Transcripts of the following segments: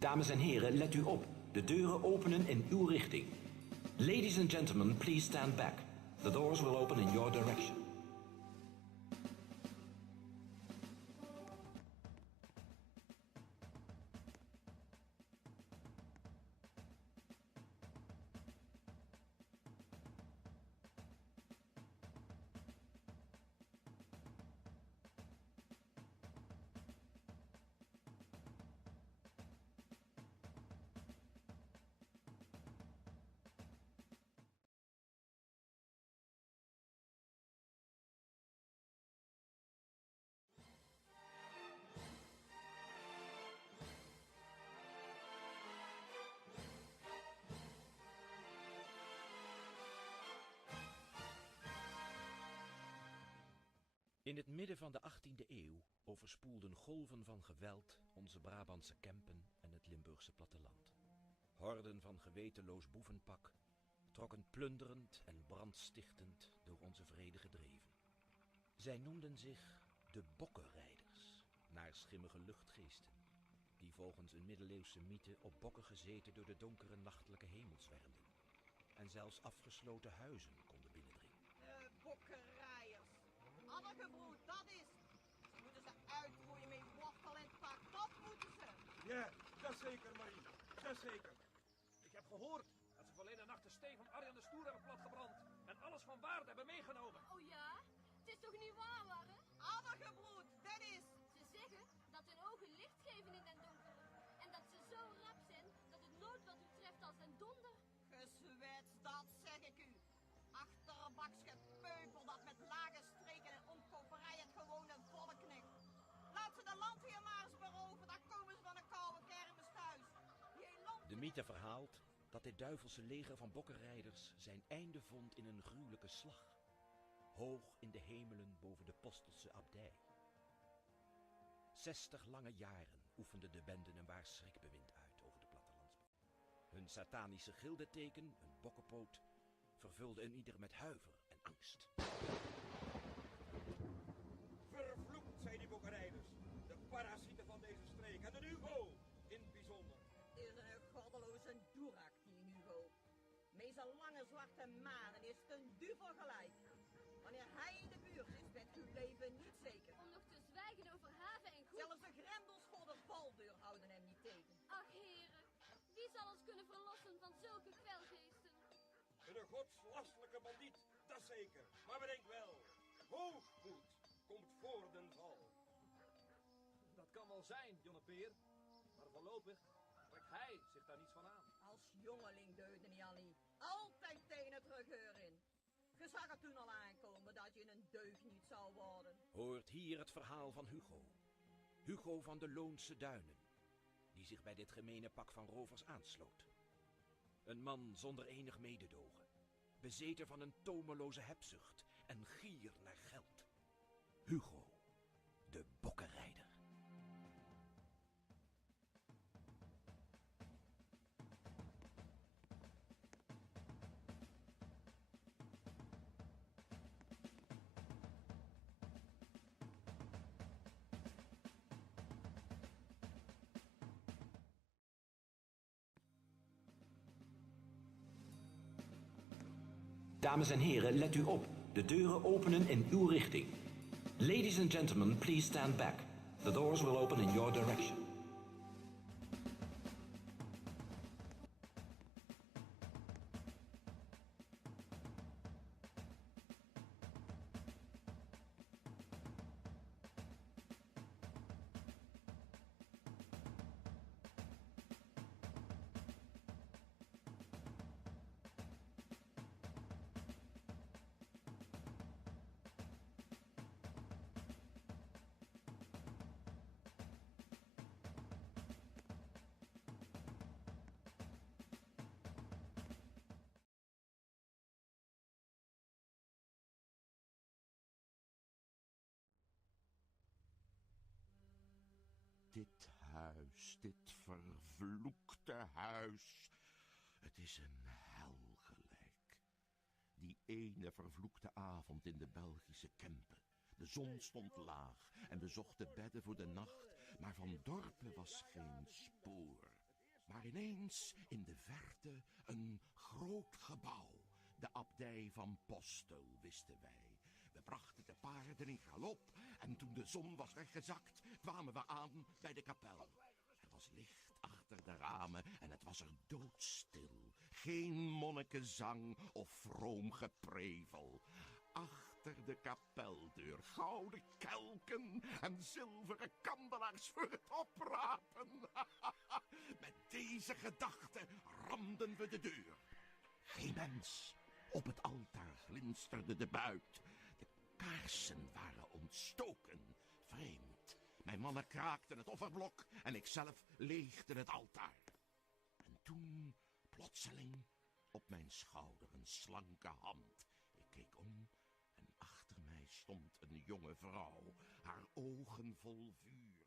Dames en heren, let u op. De deuren openen in uw richting. Ladies and gentlemen, please stand back. The doors will open in your direction. In het midden van de 18e eeuw overspoelden golven van geweld onze Brabantse kempen en het Limburgse platteland. Horden van gewetenloos boevenpak trokken plunderend en brandstichtend door onze vrede gedreven. Zij noemden zich de Bokkenrijders, naar schimmige luchtgeesten, die volgens een middeleeuwse mythe op bokken gezeten door de donkere nachtelijke hemel zwermden en zelfs afgesloten huizen konden binnendringen. Bokkenrijders. Addergebroed, dat is. Ze moeten ze uitroeien met wortel en tak, dat moeten ze. Ja, dat zeker, Marie. Dat zeker. Ik heb gehoord dat ze verleden nacht de steen van Arjan de Stoer hebben platgebrand en alles van waarde hebben meegenomen. Oh ja? Het is toch niet waar, Warre? Addergebroed, dat is. Ze zeggen dat hun ogen licht geven in den donkere. En dat ze zo rap zijn dat het nooit wat u treft als een donder. Gezwets, dat zeg ik u. Achterbaks gepeupel dat met lage streken en omkoperij het gewone volk knikt. Laat ze de landheer maar eens beroven, dan komen ze van een koude kermis thuis. De mythe verhaalt dat dit duivelse leger van bokkenrijders zijn einde vond in een gruwelijke slag. Hoog in de hemelen boven de Postelse abdij. 60 lange jaren oefende de benden een waar schrikbewind uit over de plattelandsbevolking. Hun satanische gildeteken, een bokkenpoot, vervulde een ieder met huiver en angst. Vervloekt zijn die bokkenrijders, de parasieten van deze streek en de Hugo in het bijzonder. Is een goddeloze doerak, die Hugo. Met zijn lange zwarte manen is het een duivel gelijk. Wanneer hij in de buurt is, bent uw leven niet zeker. Om nog te zwijgen over haven en goed. Zelfs de grendels voor de valdeur houden hem niet tegen. Ach heren, wie zal ons kunnen verlossen van zulke kwelgeesten? Een godslastelijke bandiet, dat zeker. Maar bedenk wel, hoogmoed komt voor den val. Dat kan wel zijn, Jonnepeer. Maar voorlopig trekt hij zich daar niets van aan. Als jongeling deugde niet Annie. Altijd tegen het regeur in. Je zag het toen al aankomen dat je een deugniet zou worden. Hoort hier het verhaal van Hugo. Hugo van de Loonse Duinen, die zich bij dit gemene pak van rovers aansloot. Een man zonder enig mededogen, bezeten van een tomeloze hebzucht en gier naar geld. Hugo, de Bokkenrijder. Dames en heren, let u op. De deuren openen in uw richting. Ladies and gentlemen, please stand back. The doors will open in your direction. Dit huis, dit vervloekte huis. Het is een hel gelijk. Die ene vervloekte avond in de Belgische Kempen. De zon stond laag en we zochten bedden voor de nacht, maar van dorpen was geen spoor. Maar ineens in de verte een groot gebouw. De abdij van Postel, wisten wij. We brachten de paarden in galop en toen de zon was weggezakt, kwamen we aan bij de kapel. Er was licht achter de ramen en het was er doodstil. Geen monnikenzang of vroom geprevel. Achter de kapeldeur gouden kelken en zilveren kandelaars voor het oprapen. Met deze gedachte ramden we de deur. Geen mens. Op het altaar glinsterde de buit. De kaarsen waren ontstoken. Vreemd. Mijn mannen kraakten het offerblok en ikzelf leegde het altaar. En toen, plotseling, op mijn schouder een slanke hand. Ik keek om en achter mij stond een jonge vrouw, haar ogen vol vuur.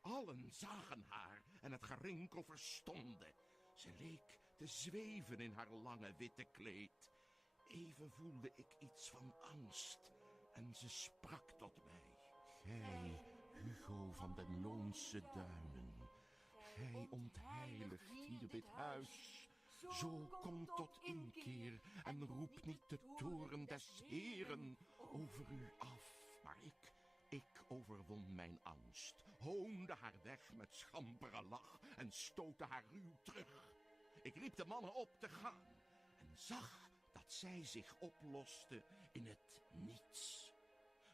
Allen zagen haar en het gerinkel verstomde. Ze leek te zweven in haar lange witte kleed. Even voelde ik iets van angst en ze sprak tot mij. Gij, Hugo van den Loonse Duinen, gij ontheiligt hier dit huis. Zo kom tot inkeer en roep niet de toorn des Heeren over u af. Maar ik overwon mijn angst, hoonde haar weg met schampere lach en stootte haar ruw terug. Ik riep de mannen op te gaan en zag dat zij zich oploste in het niets.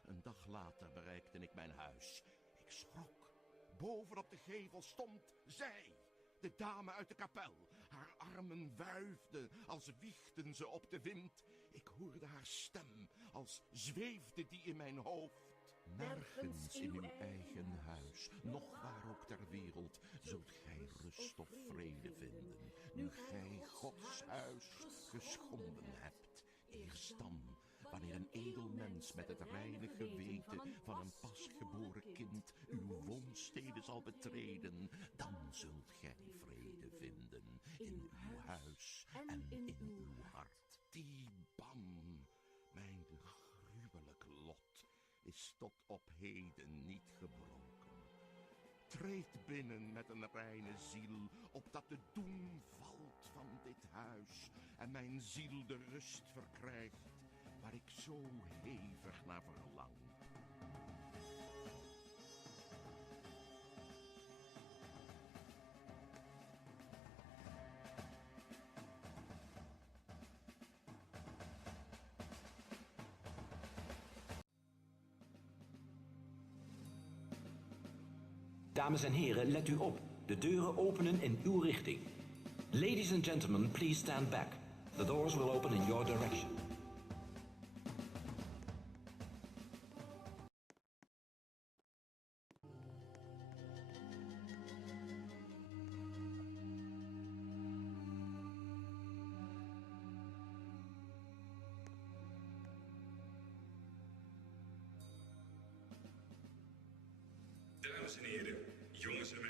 Een dag later bereikte ik mijn huis. Ik schrok. Boven op de gevel stond zij, de dame uit de kapel. Haar armen wuifden als wiegden ze op de wind. Ik hoorde haar stem als zweefde die in mijn hoofd. Nergens in uw eigen huis, noch waar ook ter wereld, zult gij rust of vrede vinden, nu gij Gods huis geschonden hebt. Eerst dan, wanneer een edel mens met het reine geweten van een pasgeboren kind uw woonstede zal betreden, dan zult gij vrede vinden in uw huis en in uw hart. Die bam, mijn gruwelijk lot, is tot op heden niet gebroken. Treed binnen met een reine ziel, opdat de doem valt van dit huis en mijn ziel de rust verkrijgt, waar ik zo hevig naar verlang. Dames en heren, let u op. De deuren openen in uw richting. Ladies and gentlemen, please stand back. The doors will open in your direction. Dames en heren, jongens en